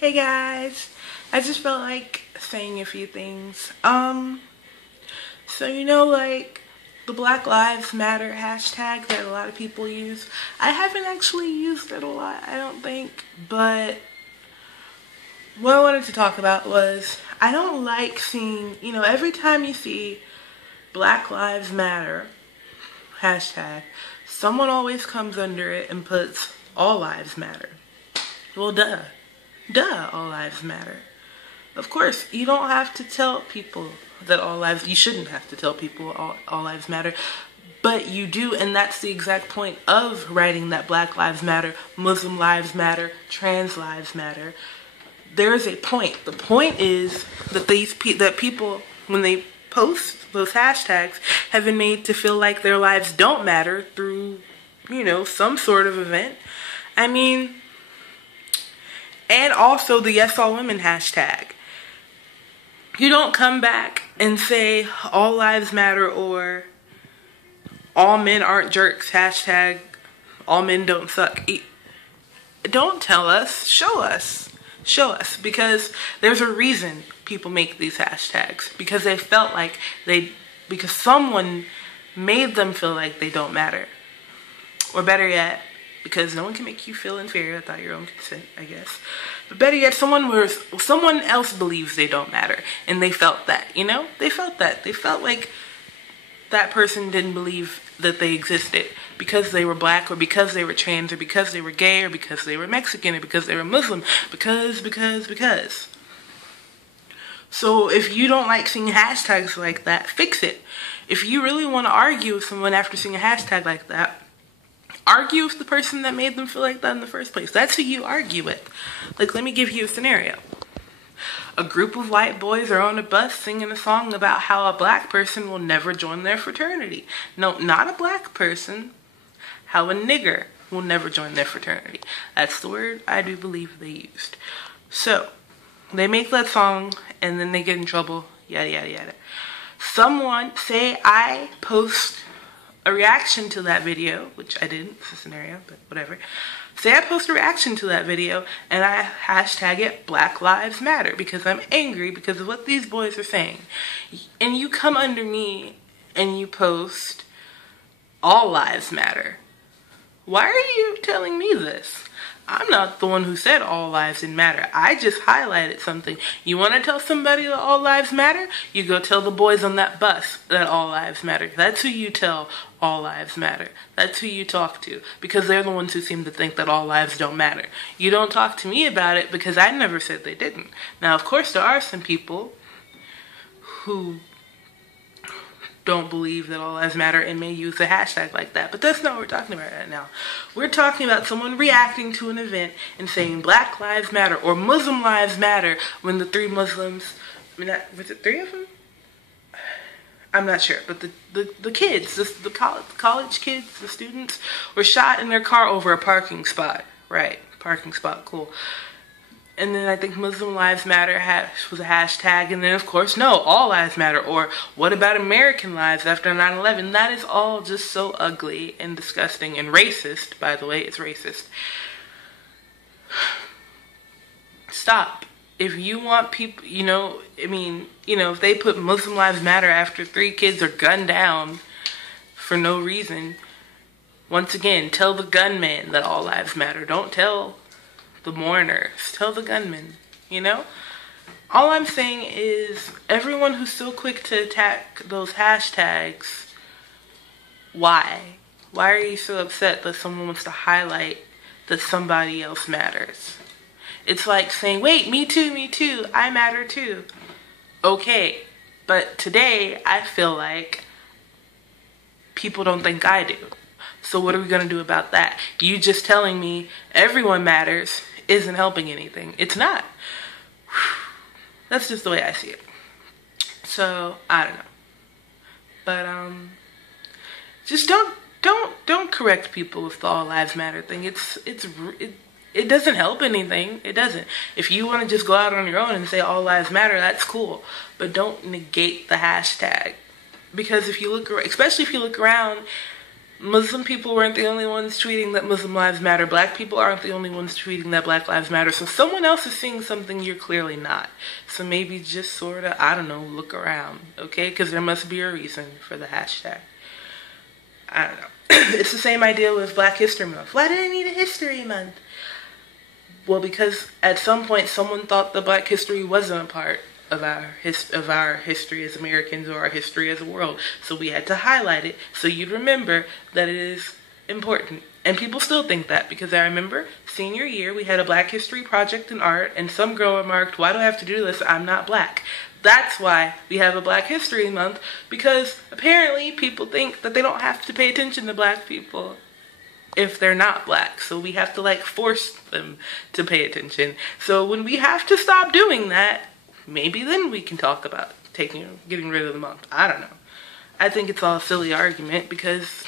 Hey guys, I just felt like saying a few things. Like the Black Lives Matter hashtag that a lot of people use. I haven't actually used it a lot, I don't think, but what I wanted to talk about was I don't like seeing, every time you see Black Lives Matter hashtag, someone always comes under it and puts all lives matter. Well, duh, all lives matter. Of course, you don't have to tell people that you shouldn't have to tell people all lives matter, but you do, and that's the exact point of writing that Black Lives Matter, Muslim lives matter, trans lives matter. There is a point. The point is that that people, when they post those hashtags, have been made to feel like their lives don't matter through, some sort of event. And also the Yes All Women hashtag. You don't come back and say all lives matter or all men aren't jerks, hashtag all men don't suck. Don't tell us, show us. Show us, because there's a reason people make these hashtags, because they felt like because someone made them feel like they don't matter. Or better yet, because no one can make you feel inferior without your own consent, I guess. But better yet, someone else believes they don't matter, and they felt that, They felt that. They felt like that person didn't believe that they existed because they were black, or because they were trans, or because they were gay, or because they were Mexican, or because they were Muslim, because. So if you don't like seeing hashtags like that, fix it. If you really want to argue with someone after seeing a hashtag like that, argue with the person that made them feel like that in the first place. That's who you argue with. Like, let me give you a scenario. A group of white boys are on a bus singing a song about how a black person will never join their fraternity. No, not a black person. How a nigger will never join their fraternity. That's the word I do believe they used. So, they make that song and then they get in trouble, yada, yada, yada. Someone, say I post a reaction to that video, which I didn't, it's a scenario, but whatever. Say I post a reaction to that video and I hashtag it Black Lives Matter because I'm angry because of what these boys are saying. And you come under me and you post all lives matter. Why are you telling me this? I'm not the one who said all lives didn't matter. I just highlighted something. You want to tell somebody that all lives matter? You go tell the boys on that bus that all lives matter. That's who you tell all lives matter. That's who you talk to, because they're the ones who seem to think that all lives don't matter. You don't talk to me about it because I never said they didn't. Now, of course, there are some people who don't believe that all lives matter and may use a hashtag like that, but that's not what we're talking about right now. We're talking about someone reacting to an event and saying Black Lives Matter or Muslim lives matter when the three Muslims, was it three of them? I'm not sure, but the kids, the college kids, the students, were shot in their car over a parking spot. Right, parking spot, cool. And then I think Muslim Lives Matter was a hashtag. And then, of course, no, all lives matter. Or what about American lives after 9/11? That is all just so ugly and disgusting and racist. By the way, it's racist. Stop. If you want people, if they put Muslim Lives Matter after 3 kids are gunned down for no reason, once again, tell the gunman that all lives matter. Don't tell the mourners. Tell the gunman, All I'm saying is, everyone who's so quick to attack those hashtags, why? Why are you so upset that someone wants to highlight that somebody else matters? It's like saying, wait, me too, I matter too. Okay, but today I feel like people don't think I do. So what are we going to do about that? You just telling me everyone matters isn't helping anything. It's not. That's just the way I see it. So, I don't know. But, just don't correct people with the all lives matter thing. It doesn't help anything. It doesn't. If you want to just go out on your own and say all lives matter, that's cool. But don't negate the hashtag. Because if you look, especially if you look around, Muslim people weren't the only ones tweeting that Muslim lives matter. Black people aren't the only ones tweeting that Black lives matter. So someone else is seeing something you're clearly not. So maybe just sort of, I don't know, look around, okay? Because there must be a reason for the hashtag. I don't know. It's the same idea with Black History Month. Why did I need a History Month? Well, because at some point someone thought that Black history wasn't a part of our history as Americans or our history as a world. So we had to highlight it so you'd remember that it is important. And people still think that, because I remember senior year we had a Black History project in art and some girl remarked, "Why do I have to do this? I'm not Black." That's why we have a Black History Month, because apparently people think that they don't have to pay attention to Black people if they're not Black. So we have to like force them to pay attention. So when we have to stop doing that, maybe then we can talk about getting rid of the month. I don't know. I think it's all a silly argument because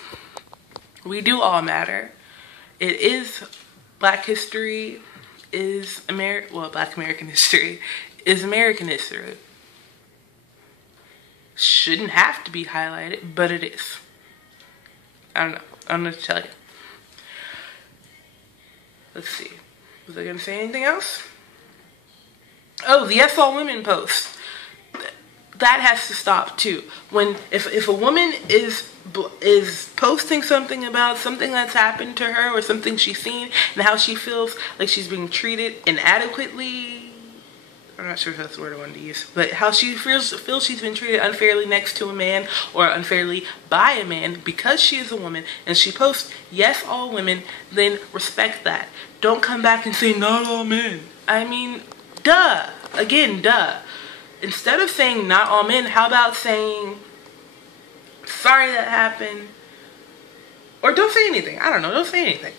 we do all matter. It is Black history is Black American history is American history. Shouldn't have to be highlighted, but it is. I don't know. I don't know what to tell you. Let's see. Was I going to say anything else? Oh, the Yes All Women post. That has to stop too. If a woman is posting something about something that's happened to her or something she's seen and how she feels like she's being treated inadequately, I'm not sure if that's the word I wanted to use, but how she feels she's been treated unfairly next to a man or unfairly by a man because she is a woman, and she posts Yes All Women, then respect that. Don't come back and say not all men. I mean, duh. Again, duh. Instead of saying not all men, how about saying sorry that happened? Or don't say anything. I don't know. Don't say anything.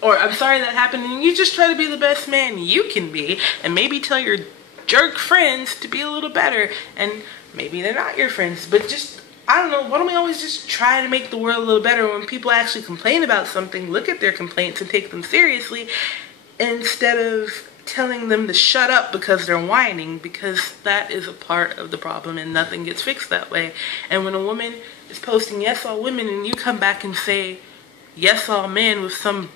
Or I'm sorry that happened, and you just try to be the best man you can be, and maybe tell your jerk friends to be a little better. And maybe they're not your friends, but just, I don't know, why don't we always just try to make the world a little better? When people actually complain about something, look at their complaints and take them seriously, instead of telling them to shut up because they're whining, because that is a part of the problem and nothing gets fixed that way. And when a woman is posting Yes All Women and you come back and say Yes All Men with some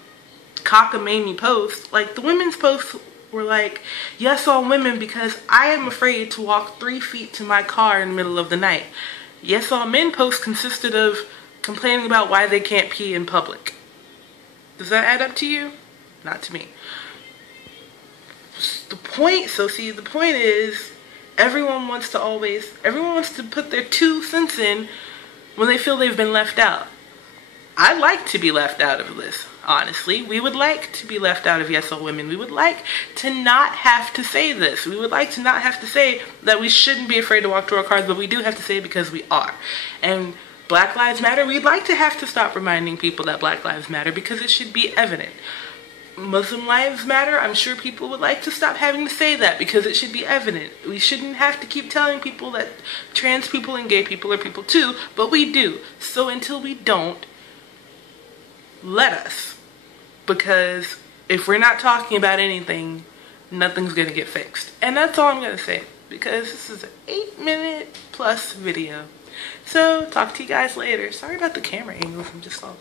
cockamamie post, like the women's posts were like, Yes All Women because I am afraid to walk 3 feet to my car in the middle of the night. Yes All Men posts consisted of complaining about why they can't pee in public. Does that add up to you? Not to me. The point is, everyone wants to put their 2 cents in when they feel they've been left out. I'd like to be left out of this, honestly. We would like to be left out of Yes All Women. We would like to not have to say this. We would like to not have to say that we shouldn't be afraid to walk to our cars, but we do have to say it because we are. And Black Lives Matter, we'd like to have to stop reminding people that Black Lives Matter because it should be evident. Muslim lives matter, I'm sure people would like to stop having to say that because it should be evident. We shouldn't have to keep telling people that trans people and gay people are people too, but we do. So until we don't, let us. Because if we're not talking about anything, nothing's gonna get fixed. And that's all I'm gonna say, because this is an 8-minute plus video. So talk to you guys later. Sorry about the camera angles, I'm just all